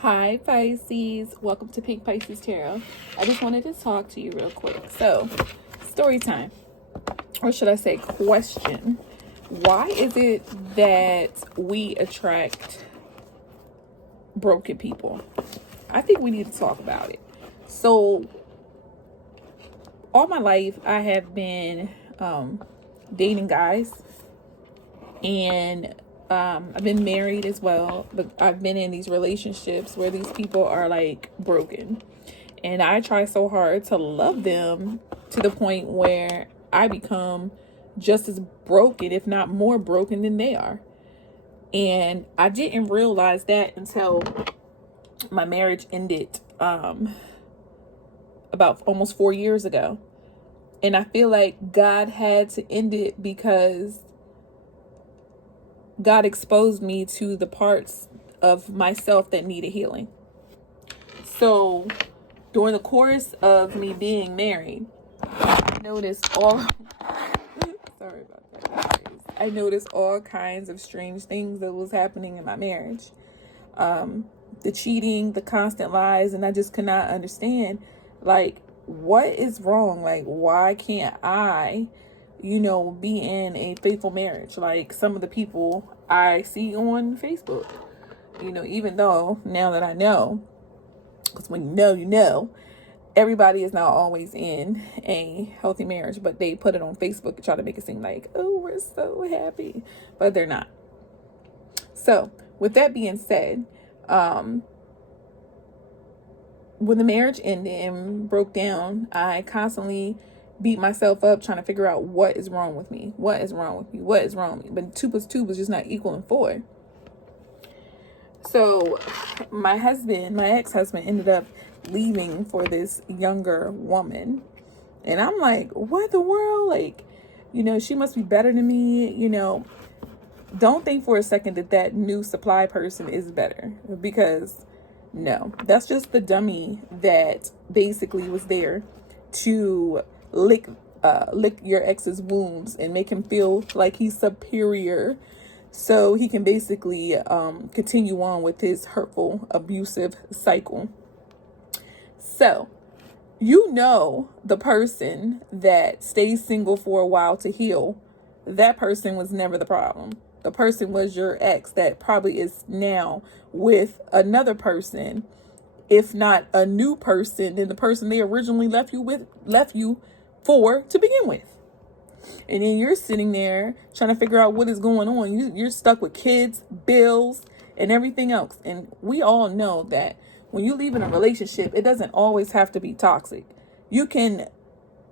Hi, Pisces. Welcome to Pink Pisces Tarot. I just wanted to talk to you real quick. So, story time, or should I say, question. Why is it that we attract broken people? I think we need to talk about it. So, all my life, I have been dating guys, and I've been married as well, but I've been in these relationships where these people are like broken, and I try so hard to love them to the point where I become just as broken, if not more broken than they are. And I didn't realize that until my marriage ended about almost 4 years ago. And I feel like God had to end it because God exposed me to the parts of myself that needed healing. So during the course of me being married, I noticed all sorry about that, guys. I noticed all kinds of strange things that was happening in my marriage. The cheating, the constant lies, and I just could not understand, like, what is wrong? Like, why can't I be in a faithful marriage like some of the people I see on Facebook? Even though now that I know, because when you know, everybody is not always in a healthy marriage, but they put it on Facebook and try to make it seem like, oh, we're so happy, but they're not. So with that being said, when the marriage ended and broke down, I constantly beat myself up trying to figure out what is wrong with me. What is wrong with me? What is wrong with me? But 2 + 2 was just not equaling 4. So my ex-husband ended up leaving for this younger woman. And I'm like, what the world? Like, she must be better than me. Don't think for a second that new supply person is better, because no, that's just the dummy that basically was there to lick your ex's wounds and make him feel like he's superior, so he can basically continue on with his hurtful, abusive cycle. So, the person that stays single for a while to heal, that person was never the problem. The person was your ex that probably is now with another person, if not a new person than the person they originally left you for to begin with. And then you're sitting there trying to figure out what is going on. You're stuck with kids, bills, and everything else. And we all know that when you leave in a relationship, it doesn't always have to be toxic. You can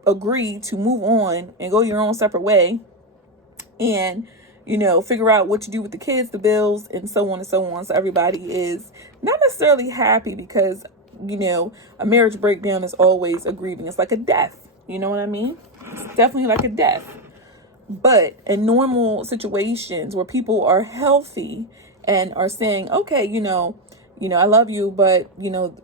agree to move on and go your own separate way, and figure out what to do with the kids, the bills, and so on and so on. So everybody is not necessarily happy, because a marriage breakdown is always a grieving. It's like a death. You know what I mean? It's definitely like a death. But in normal situations where people are healthy and are saying, okay, I love you, but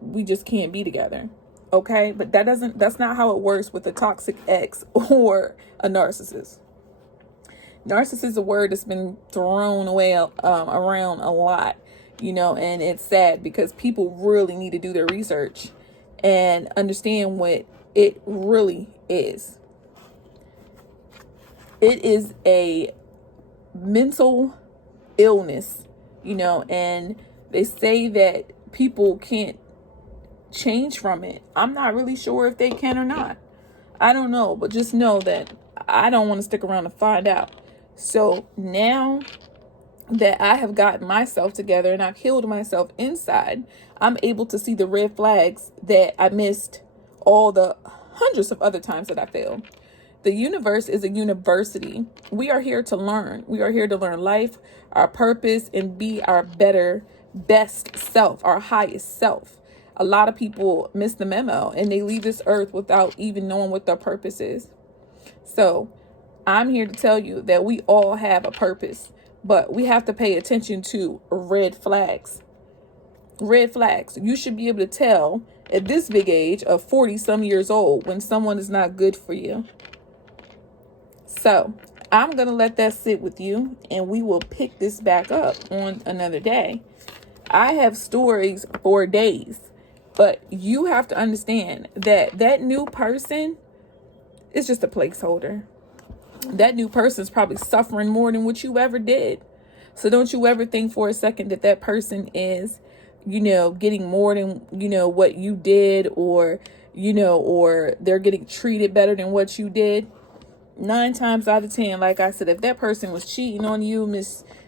we just can't be together. Okay? But that's not how it works with a toxic ex or a narcissist. Narcissist is a word that's been thrown away around a lot, and it's sad because people really need to do their research and understand what it really is. It is a mental illness, and they say that people can't change from it. I'm not really sure if they can or not. I don't know, but just know that I don't want to stick around to find out. So now that I have gotten myself together and I've healed myself inside, I'm able to see the red flags that I missed all the hundreds of other times that I failed. The universe is a university. We are here to learn. We are here to learn life, our purpose, and be our best self, our highest self. A lot of people miss the memo and they leave this earth without even knowing what their purpose is. So I'm here to tell you that we all have a purpose, but we have to pay attention to red flags. Red flags. You should be able to tell at this big age of 40 some years old when someone is not good for you. So I'm going to let that sit with you, and we will pick this back up on another day. I have stories for days. But you have to understand that that new person is just a placeholder. That new person is probably suffering more than what you ever did. So don't you ever think for a second that that person is, getting more than, what you did, or, or they're getting treated better than what you did. 9 times out of 10, like I said, if that person was cheating on you,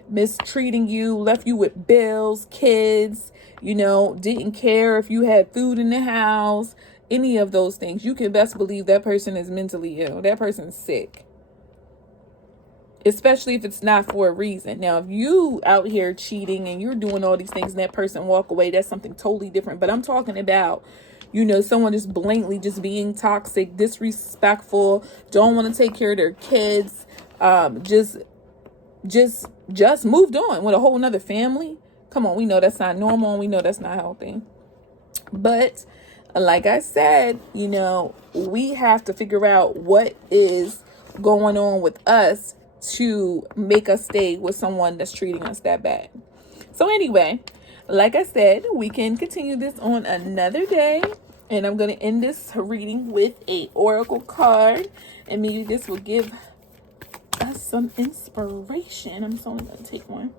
mistreating you, left you with bills, kids, didn't care if you had food in the house, any of those things, you can best believe that person is mentally ill. That person's sick. Especially if it's not for a reason. Now, if you out here cheating and you're doing all these things and that person walk away, that's something totally different. But I'm talking about, someone just blatantly just being toxic, disrespectful, don't want to take care of their kids, just moved on with a whole nother family. Come on, we know that's not normal and we know that's not healthy. But like I said, we have to figure out what is going on with us to make us stay with someone that's treating us that bad. So anyway, like I said, we can continue this on another day. And I'm going to end this reading with a oracle card. And maybe this will give us some inspiration. I'm just only going to take one.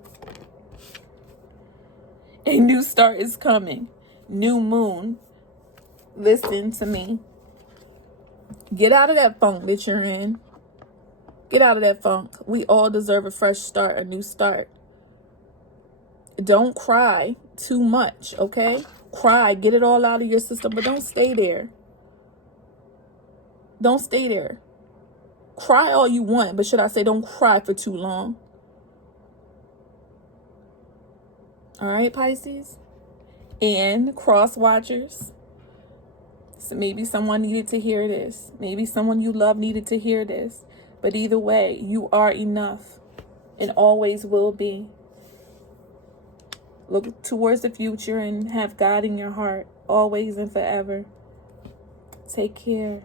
A new start is coming. New moon. Listen to me. Get out of that funk that you're in. Get out of that funk. We all deserve a fresh start, a new start. Don't cry too much, okay? Cry, get it all out of your system, but don't stay there. Don't stay there. Cry all you want, but should I say don't cry for too long. All right, Pisces? And cross watchers. So maybe someone needed to hear this. Maybe someone you love needed to hear this. But either way, you are enough and always will be. Look towards the future and have God in your heart always and forever. Take care.